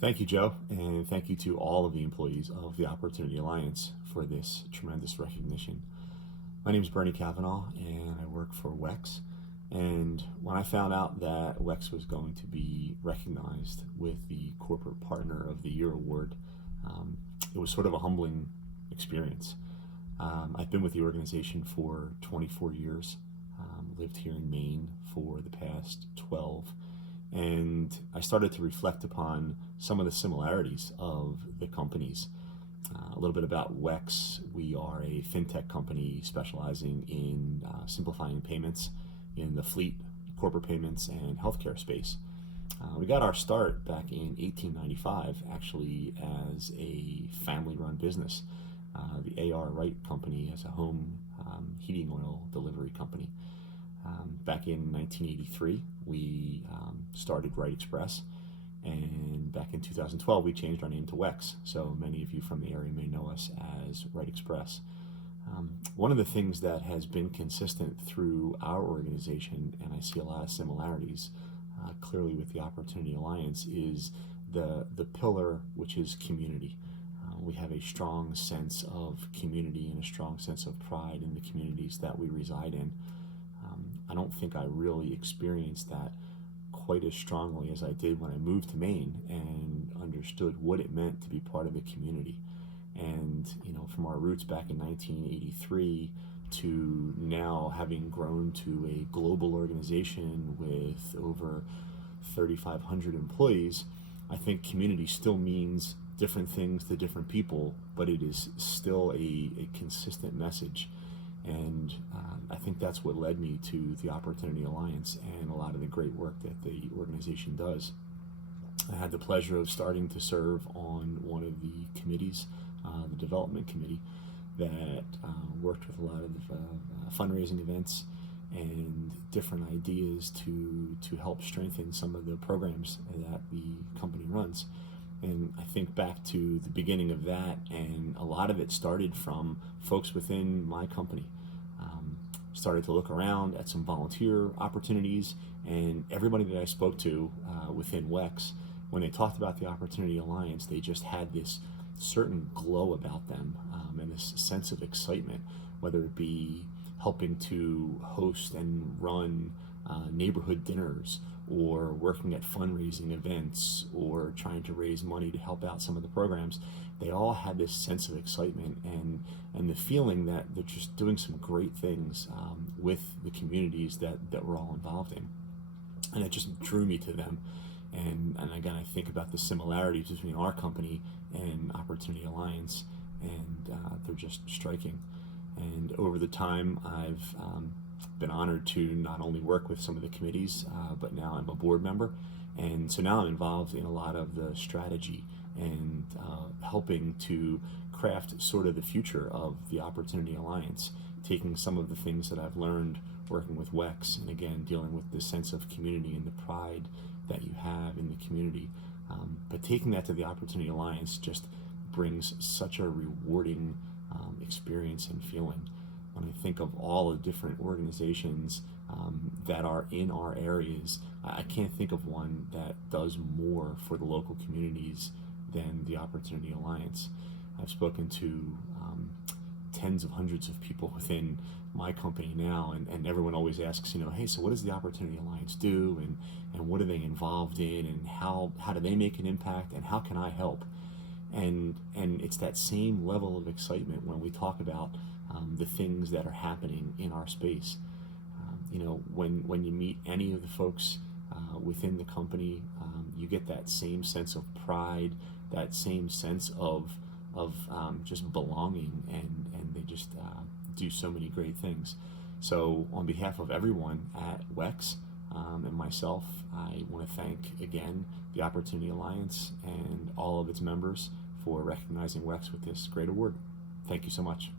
Thank you, Joe, and thank you to all of the employees of the Opportunity Alliance for this tremendous recognition. My name is Bernie Cavanaugh, and I work for WEX. And when I found out that WEX was going to be recognized with the Corporate Partner of the Year award, it was sort of a humbling experience. I've been with the organization for 24 years, lived here in Maine for the past 12, and I started to reflect upon some of the similarities of the companies. A little bit about WEX. We are a fintech company specializing in simplifying payments in the fleet, corporate payments, and healthcare space. We got our start back in 1895, actually, as a family-run business. The A.R. Wright Company as a home heating oil delivery company. Back in 1983, we started Wright Express, and back in 2012, we changed our name to WEX. So many of you from the area may know us as Wright Express. One of the things that has been consistent through our organization, and I see a lot of similarities clearly with the Opportunity Alliance, is the pillar, which is community. We have a strong sense of community and a strong sense of pride in the communities that we reside in. I don't think I really experienced that quite as strongly as I did when I moved to Maine and understood what it meant to be part of the community. And from our roots back in 1983 to now having grown to a global organization with over 3,500 employees, I think community still means different things to different people, but it is still a consistent message. And I think that's what led me to the Opportunity Alliance and a lot of the great work that the organization does. I had the pleasure of starting to serve on one of the committees, the development committee, that worked with a lot of fundraising events and different ideas to help strengthen some of the programs that the company runs. And I think back to the beginning of that, and a lot of it started from folks within my company. Started to look around at some volunteer opportunities, and everybody that I spoke to within WEX, when they talked about the Opportunity Alliance, they just had this certain glow about them and this sense of excitement, whether it be helping to host and run neighborhood dinners, or working at fundraising events, or trying to raise money to help out some of the programs. They all had this sense of excitement and the feeling that they're just doing some great things with the communities that we're all involved in. And it just drew me to them. And again, I think about the similarities between our company and Opportunity Alliance, and they're just striking. And over the time, I've been honored to not only work with some of the committees, but now I'm a board member. And so now I'm involved in a lot of the strategy and helping to craft sort of the future of the Opportunity Alliance, taking some of the things that I've learned working with WEX, and again, dealing with the sense of community and the pride that you have in the community. But taking that to the Opportunity Alliance just brings such a rewarding experience and feeling. When I think of all the different organizations that are in our areas, I can't think of one that does more for the local communities than the Opportunity Alliance. I've spoken to tens of hundreds of people within my company now, and everyone always asks, hey, so what does the Opportunity Alliance do, and what are they involved in, and how do they make an impact, and how can I help? And it's that same level of excitement when we talk about the things that are happening in our space. When you meet any of the folks within the company, you get that same sense of pride, that same sense of just belonging, and they just do so many great things. So on behalf of everyone at WEX and myself, I want to thank again the Opportunity Alliance and all of its members for recognizing WEX with this great award. Thank you so much.